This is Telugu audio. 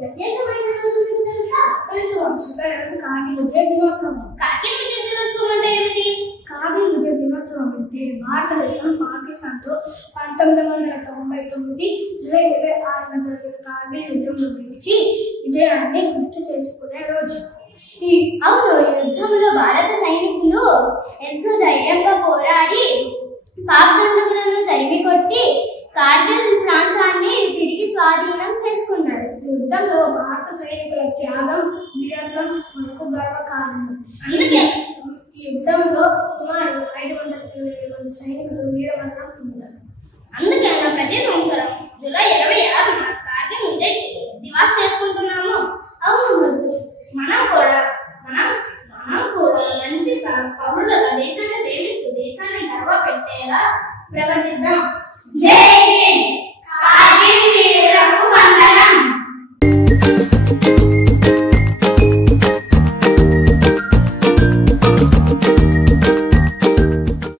ప్రత్యేకమైన రోజు మీకు తెలుసా? తెలుసు. రోజు కార్గిల్ విజయ దినోత్సవం. కార్గిల్ విజయ దినోత్సవం అంటే ఏమిటి? కార్గిల్ విజయ దినోత్సవం అంటే భారతదేశం పాకిస్తాన్తో 1999 జూలై 26న జరిగిన కార్గిల్ యుద్ధంలో గెలిచి విజయాన్ని గుర్తు చేసుకునే రోజు. అవును, ఈ యుద్ధంలో భారత సైనికులు ఎంతో ధైర్యంగా పోరాడి పాక్ దండగులను తరిమి కొట్టి కార్గిల్ ప్రాంతాన్ని తిరిగి స్వాధీనం చేసుకున్నారు. యుద్ధంలో భారత సైనికుల త్యాగం, వీరత్వం మనకు గర్వకారణం. అందుకే ఈ యుద్ధంలో సుమారు 527 మంది సైనికులు వీరమరణం పొందారు. అందుకే ప్రతి సంవత్సరం జూలై 26